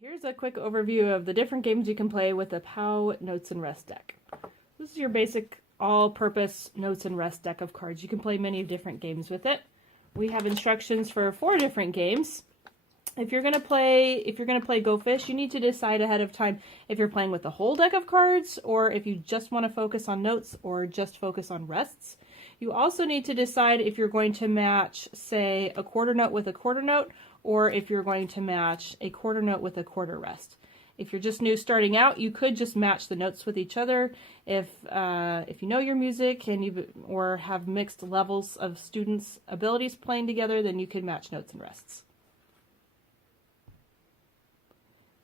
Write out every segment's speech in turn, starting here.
Here's a quick overview of the different games you can play with the POW Notes and Rest deck. This is your basic all-purpose notes and rest deck of cards. You can play many different games with it. We have instructions for 4 different games. If you're gonna play Go Fish, you need to decide ahead of time if you're playing with the whole deck of cards or if you just want to focus on notes or just focus on rests. You also need to decide if you're going to match, say, a quarter note with a quarter note, or if you're going to match a quarter note with a quarter rest. If you're just new starting out, you could just match the notes with each other. If you know your music and or have mixed levels of students' abilities playing together, then you could match notes and rests.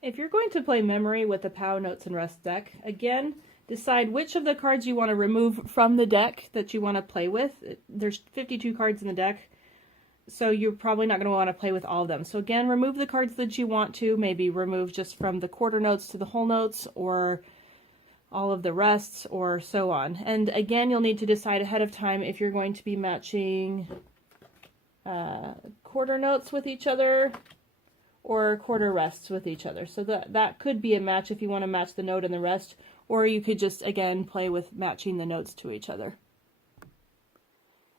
If you're going to play memory with the POW Notes and Rest deck, again, decide which of the cards you want to remove from the deck that you want to play with. There's 52 cards in the deck, so you're probably not going to want to play with all of them. So again, remove the cards that you want to. Maybe remove just from the quarter notes to the whole notes, or all of the rests, or so on. And again, you'll need to decide ahead of time if you're going to be matching quarter notes with each other or quarter rests with each other. So that could be a match if you want to match the note and the rest, or you could just, again, play with matching the notes to each other.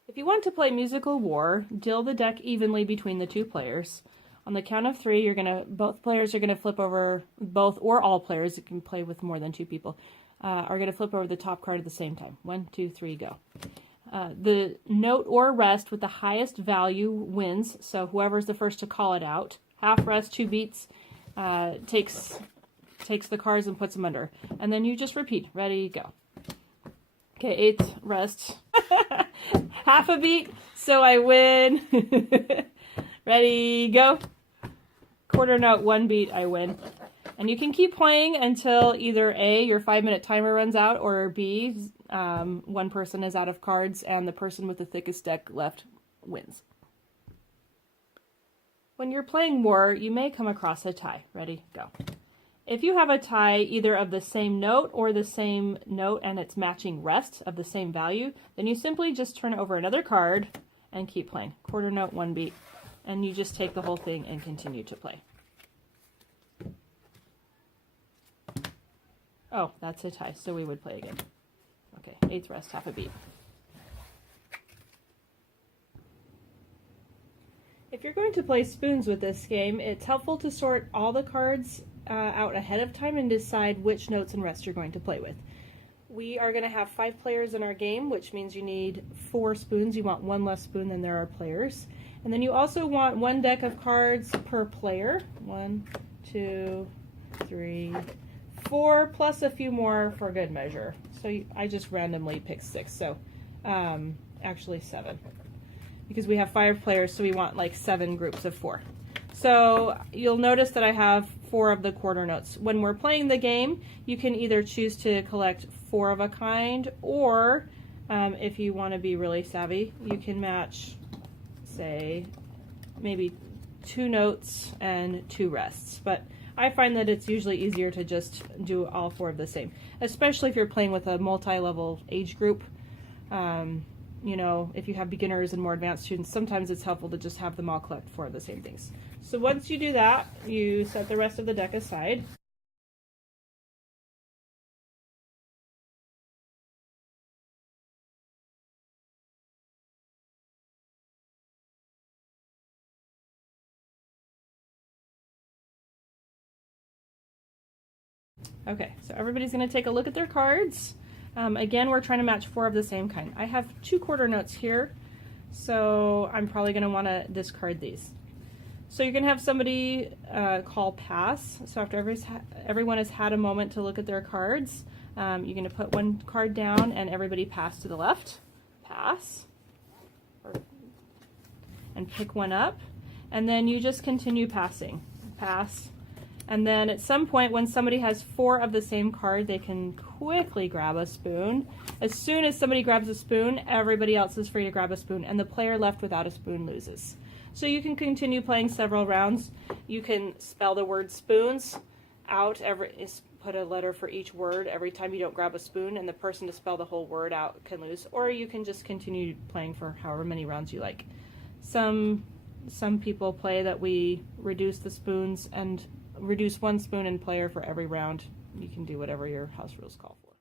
If you want to play Musical War, deal the deck evenly between the 2 players. On the count of 3, both players are gonna flip over, both or all players, you can play with more than 2 people, are gonna flip over the top card at the same time. 1, 2, 3, go. The note or rest with the highest value wins, so whoever's the first to call it out. Half rest, 2 beats, takes the cards and puts them under. And then you just repeat. Ready, go. Okay, 8th rest. Half a beat, so I win. Ready, go. Quarter note, 1 beat, I win. And you can keep playing until either A, your 5-minute timer runs out, or B, one person is out of cards and the person with the thickest deck left wins. When you're playing War, you may come across a tie. Ready, go. If you have a tie either of the same note or the same note and it's matching rest of the same value, then you simply just turn over another card and keep playing. Quarter note, 1 beat, and you just take the whole thing and continue to play. Oh, that's a tie, so we would play again. Okay, 8th rest, half a beat. If you're going to play spoons with this game, it's helpful to sort all the cards out ahead of time and decide which notes and rests you're going to play with. We are going to have 5 players in our game, which means you need 4 spoons. You want 1 less spoon than there are players. And then you also want 1 deck of cards per player. 1, 2, 3, 4, plus a few more for good measure. So I just randomly picked 6, so actually 7. Because we have 5 players, so we want like 7 groups of 4. So you'll notice that I have 4 of the quarter notes. When we're playing the game, you can either choose to collect 4 of a kind, or if you want to be really savvy, you can match, say, maybe 2 notes and 2 rests. But I find that it's usually easier to just do all 4 of the same, especially if you're playing with a multi-level age group. You know, if you have beginners and more advanced students, sometimes it's helpful to just have them all collect 4 of the same things. So once you do that, you set the rest of the deck aside. Okay, so everybody's going to take a look at their cards. Again, we're trying to match 4 of the same kind. I have 2 quarter notes here, so I'm probably going to want to discard these. So you're going to have somebody call pass. So after everyone has had a moment to look at their cards, you're going to put 1 card down and everybody pass to the left. Pass. And pick 1 up. And then you just continue passing. Pass. And then at some point, when somebody has 4 of the same card, they can quickly grab a spoon. As soon as somebody grabs a spoon, everybody else is free to grab a spoon, and the player left without a spoon loses. So you can continue playing several rounds. You can spell the word spoons out, put a letter for each word every time you don't grab a spoon, and the person to spell the whole word out can lose. Or you can just continue playing for however many rounds you like. Some people play that we reduce the spoons and reduce 1 spoon in player for every round. You can do whatever your house rules call for.